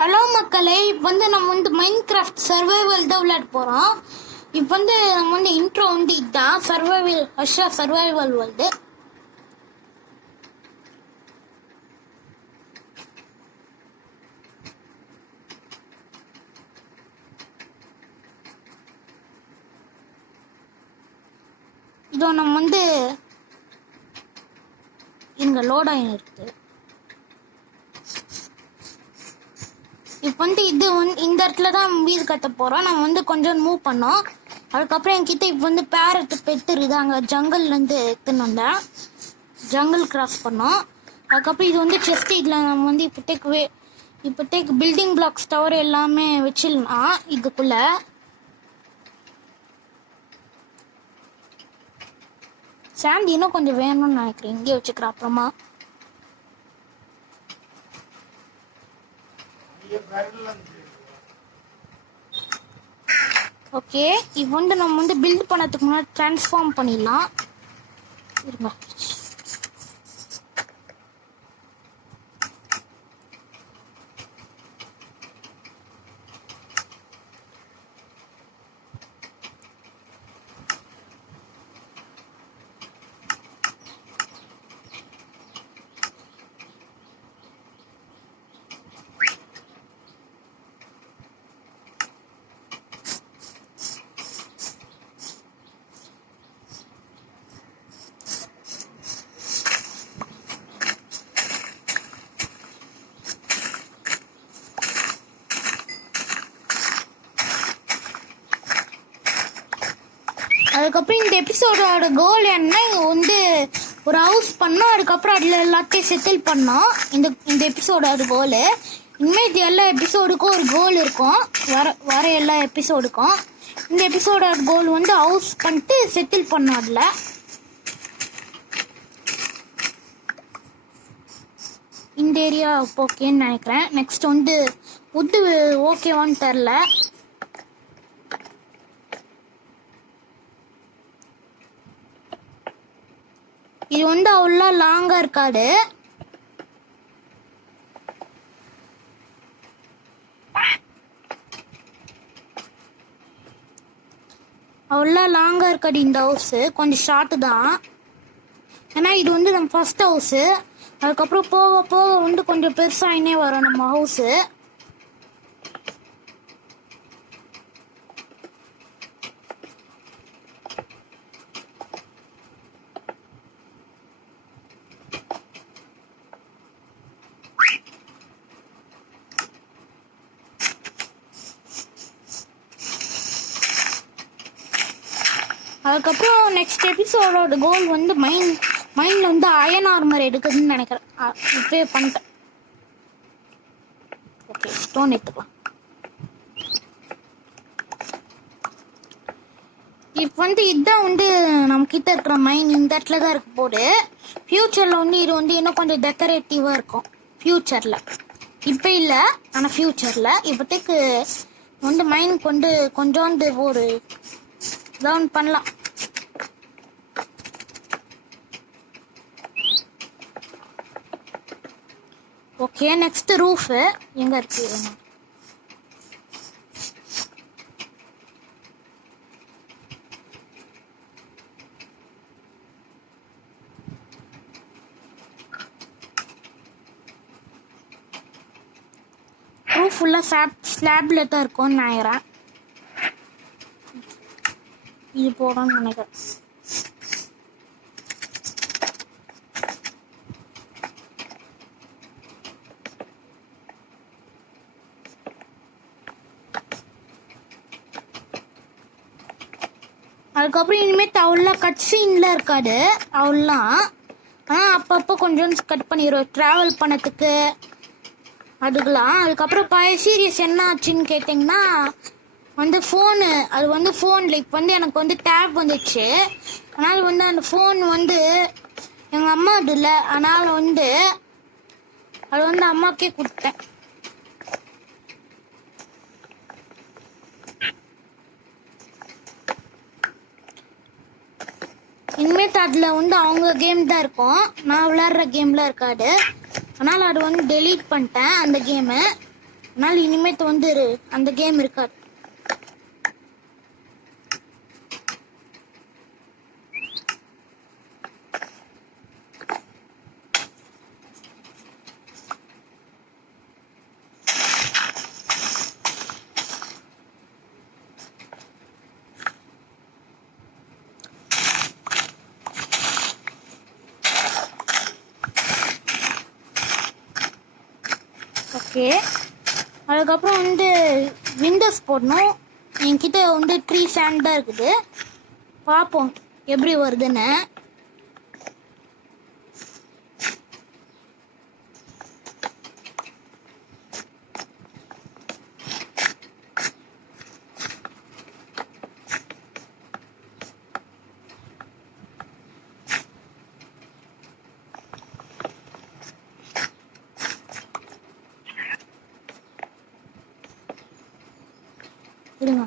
Hello மக்களே, இப்போ வந்து நம்ம வந்து மைண்ட் கிராஃப்ட் சர்வைவல் தான் விளையாட போகிறோம். இப்போ வந்து நம்ம வந்து இன்ட்ரோ வந்து இதுதான் சர்வைவல் ஹர்ஷா சர்வைவல் வேர்ல்டு. இதோ நம்ம வந்து இங்கே லோட் ஆகி இருக்குது. இப்போ வந்து இது வந்து இந்த இடத்துல தான் வீடு கட்ட போகிறோம். நம்ம வந்து கொஞ்சம் மூவ் பண்ணோம். அதுக்கப்புறம் என்கிட்ட இப்போ வந்து பேரட் பெத்துருது. அங்கே ஜங்கல்லேருந்து எடுத்துன்னு வந்தேன். ஜங்கிள் கிராஸ் பண்ணோம். அதுக்கப்புறம் இது வந்து செஸ்ட். இதில் நம்ம வந்து இப்போதைக்கு பில்டிங் பிளாக்ஸ் தவிர எல்லாமே வச்சிடலாம். இதுக்குள்ளே சாண்ட் இன்னும் கொஞ்சம் வேணும்னு நினைக்கிறேன். இங்கே வச்சுக்கிறேன். அப்புறமா ஓகே, இப்போ வந்து நம்ம வந்து பில்ட் பண்ணதுக்கு முன்னாடி ட்ரான்ஸ்ஃபார்ம் பண்ணிடலாம். இருங்க. அதுக்கப்புறம் இந்த எபிசோடோட கோல் என்ன, வந்து ஒரு ஹவுஸ் பண்ணோம். அதுக்கப்புறம் அதில் எல்லாத்தையும் செட்டில் பண்ணோம். இந்த எபிசோடோட கோலு. இனிமேல் எல்லா எபிசோடுக்கும் ஒரு கோல் இருக்கும். வர எல்லா எபிசோடுக்கும் இந்த எபிசோடோட கோல் வந்து ஹவுஸ் பண்ணிட்டு செட்டில் பண்ணோம். அதில் இந்த ஏரியா ஓகேன்னு நினைக்கிறேன். நெக்ஸ்ட் வந்து உட்டு ஓகேவான்னு தெரில. இது வந்து அவ்வளோ லாங்காக இருக்காது. அவ்வளோ லாங்காக இருக்காது இந்த ஹவுஸு. கொஞ்சம் ஷார்ட்டு தான். ஏன்னா இது வந்து நம்ம ஃபர்ஸ்ட் ஹவுஸு. அதுக்கப்புறம் போக போக வந்து கொஞ்சம் பெருசாகினே வரும் நம்ம ஹவுஸு. அதுக்கப்புறம் நெக்ஸ்ட் எபிசோடோட கோல் வந்து மைண்டில் வந்து அயன் ஆர்மர் எடுக்குதுன்னு நினைக்கிறேன். இப்பவே பண்ணிட்டேன். ஓகே, ஸ்டோன் எடுத்துக்கலாம். இப்போ வந்து இதுதான் வந்து நம்ம கிட்ட இருக்கிற மைண்ட். இந்த இடத்துல தான் இருக்க போது. ஃப்யூச்சரில் வந்து இது வந்து இன்னும் கொஞ்சம் டெக்கரேட்டிவாக இருக்கும். ஃப்யூச்சரில் இப்போ இல்லை, ஆனால் ஃப்யூச்சரில் இப்போதைக்கு வந்து மைண்ட் கொண்டு கொஞ்சோண்டு ஒரு டவுன் பண்ணலாம். ஓகே, நெக்ஸ்ட் ரூஃப் எங்க இருக்கு? ரூஃப் ஃபுல்லாக ஸ்லாப்ல தான் இருக்கும்னு நினைக்கிறேன். இது போடணும்னு நினைக்கிறேன். அதுக்கப்புறம் இனிமேல் அவ்வளோ கட் சீனில் இருக்காது அவ்வளோலாம். ஆனால் அப்பப்போ கொஞ்சம் கட் பண்ணிடுவோம் ட்ராவல் பண்ணதுக்கு அதுக்கெலாம். அதுக்கப்புறம் பழைய சீரியஸ் என்ன ஆச்சுன்னு கேட்டிங்கன்னா வந்து ஃபோனு, அது வந்து ஃபோனில் இப்போ வந்து எனக்கு வந்து டேப் வந்துச்சு. அதனால் வந்து அந்த ஃபோன் வந்து எங்கள் அம்மா அது இல்லை. அதனால் வந்து அது வந்து அம்மாக்கே கொடுத்தேன். இனிமேல் அதில் வந்து அவங்க கேம் தான் இருக்கும். நான் விளையாடுற கேம்லாம் இருக்காது. அதனால் அது வந்து டெலீட் பண்ணிட்டேன் அந்த கேமு. அதனால இனிமேட்டு வந்து அந்த கேம் இருக்காது. ஓகே, அதுக்கப்புறம் வந்து விண்டோஸ் போடணும். என்கிட்ட வந்து 3 சாண்ட் தான் இருக்குது. பார்ப்போம் எப்படி வருதுன்னு. இருங்க.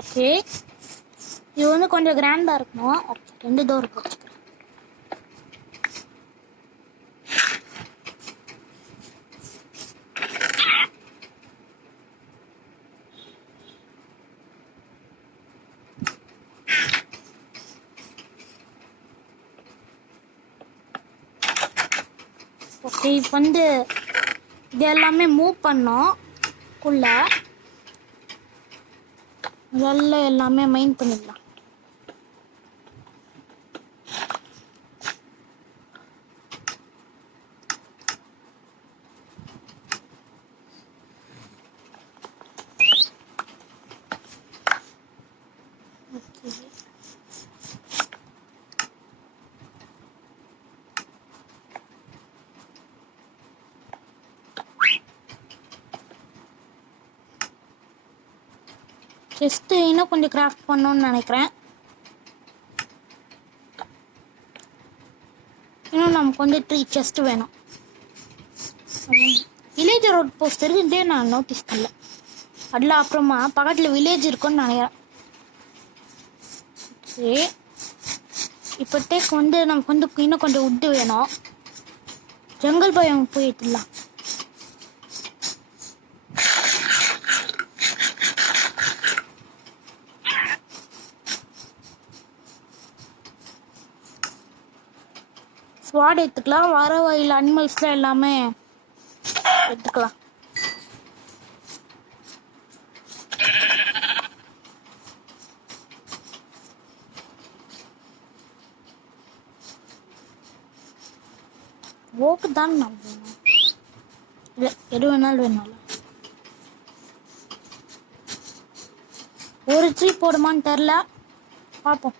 ஓகே, இது வந்து கொஞ்சம் கிராண்டாக இருக்கணும். ஓகே, 2 டோர் இருக்கு. ஓகே, இப்போ வந்து இது எல்லாமே மூவ் பண்ணோம் குள்ள. முதல்ல எல்லாமே மைண்ட் பண்ணிடலாம். செஸ்ட்டு இன்னும் கொஞ்சம் கிராஃப்ட் பண்ணணும்னு நினைக்கிறேன். இன்னும் நமக்கு வந்து 3 செஸ்ட் வேணும். வில்லேஜர் ரோட் போஸ்ட் இருக்குதே நான் நோட்டீஸ் பண்ணல. அதில் அப்புறமா பக்கத்தில் வில்லேஜ் இருக்குன்னு நினைக்கிறேன். சரி, இப்போதைக்கு வந்து நமக்கு வந்து இன்னும் கொஞ்சம் உட்டு வேணும். ஜங்கல் பயம் போயிட்டுலாம். ஸ்வாட் எடுத்துக்கலாம். வர வயல் அனிமல்ஸ்லாம் எல்லாமே எடுத்துக்கலாம். ஓக்கு தான் நான் வேணும். இல்லை, எது வேணாலும் வேணாலும். ஒரு ட்ரீ போடுமான்னு தெரில, பார்ப்போம்.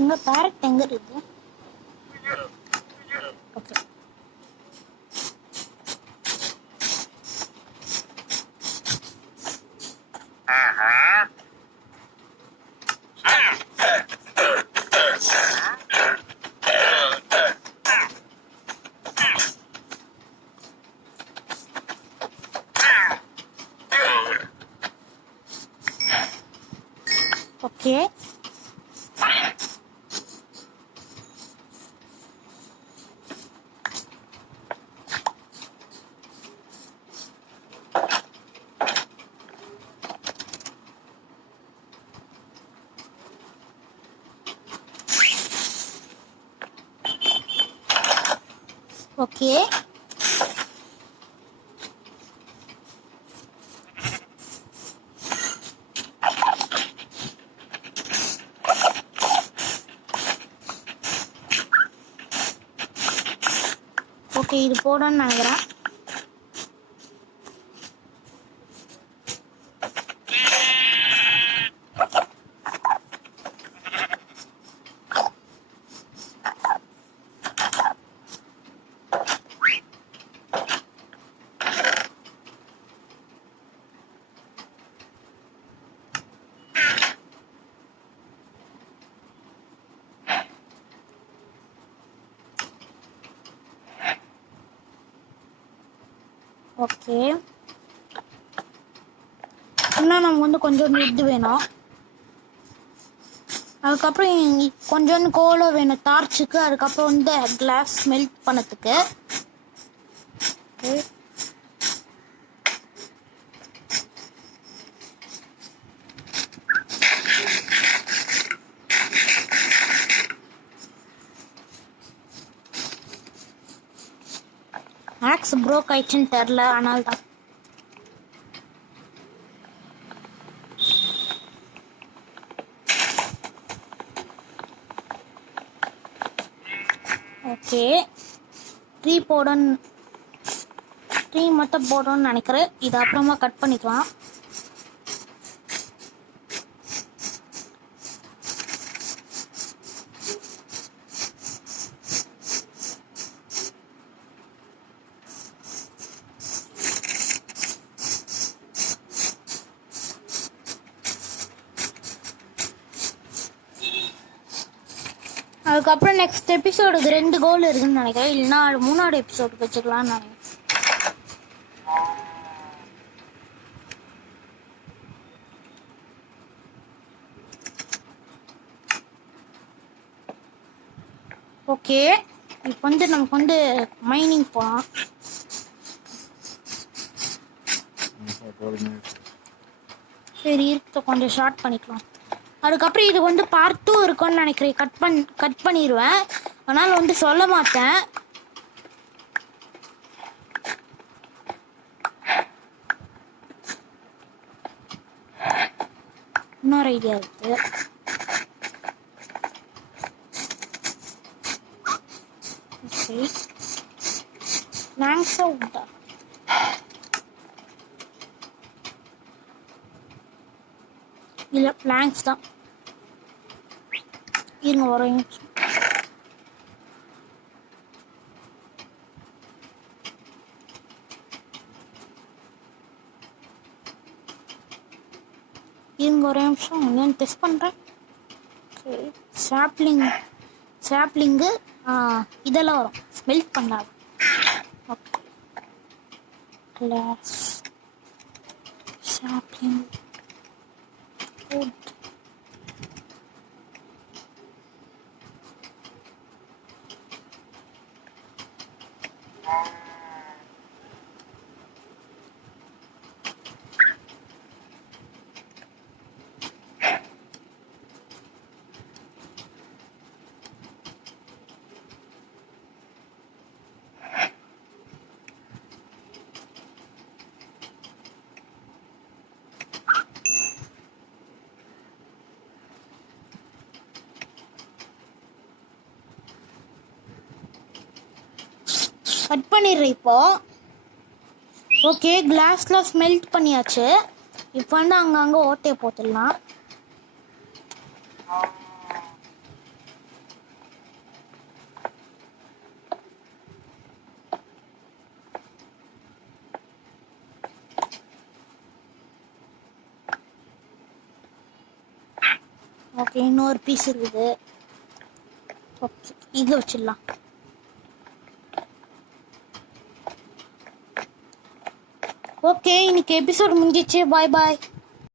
இங்க பேரட் எங்க இருக்கு? Okay, okay. ஓகே, ஓகே, இது போடணும்னு நினைக்கிறேன். ஓகே, இன்னும் நம்ம வந்து கொஞ்சம் இது வேணும். அதுக்கப்புறம் கொஞ்சோண்டு கோலம் வேணும் டார்ச்சுக்கு. அதுக்கப்புறம் வந்து கிளாஸ் மெல்ட் பண்ணதுக்கு. மேக்ஸ் ப்ரோக் ஆயிடுச்சுன்னு தெரில, ஆனால் தான். ஓகே, ட்ரீ மட்டும் போடணும்னு நினைக்கிறேன். இது அப்புறமா கட் பண்ணிக்கலாம். அதுக்கப்புறம் நெக்ஸ்ட் எபிசோடுக்கு 2 கோல் இருக்குன்னு நினைக்கிறேன். இல்லைன்னா 3ஆவது எபிசோடுக்கு வச்சுக்கலாம்னு நினைக்கிறேன். ஓகே, இப்போ வந்து நமக்கு வந்து மைனிங் போகலாம். சரி, இருக்க கொஞ்சம் ஷார்ட் பண்ணிக்கலாம். அதுக்கப்புறம் இது வந்து பார்ட் 2 இருக்கும்னு நினைக்கிறேன். கட் பண்ணிடுவேன், அதனால் வந்து சொல்ல மாட்டேன். இன்னொரு ஐடியா இருக்கு. ஓகே, பிளாங்க்ஸா உண்டா? இல்லை, பிளாங்க்ஸ் தான். இருங்க ஒரு நிமிஷம். என்னன்னு டெஸ்ட் பண்ணுறேன். சாப்ளிங்கு இதெல்லாம் வரும், ஸ்மெல்ட் பண்ணாது. ஓகே, கிளாஸ் சாப்ளிங் wood. கட் பண்ணிடுறேன் இப்போ. ஓகே, கிளாஸ்லாம் ஸ்மெல்ட் பண்ணியாச்சு. இப்போ வந்து அங்கங்கே ஓட்டையை போட்டுடலாம். ஓகே, இன்னொரு பீஸ் இருக்குது. ஓகே, இது வச்சிடலாம். ஓகே, இன்னைக்கு எபிசோட் முடிஞ்சிச்சு. பாய் பாய்.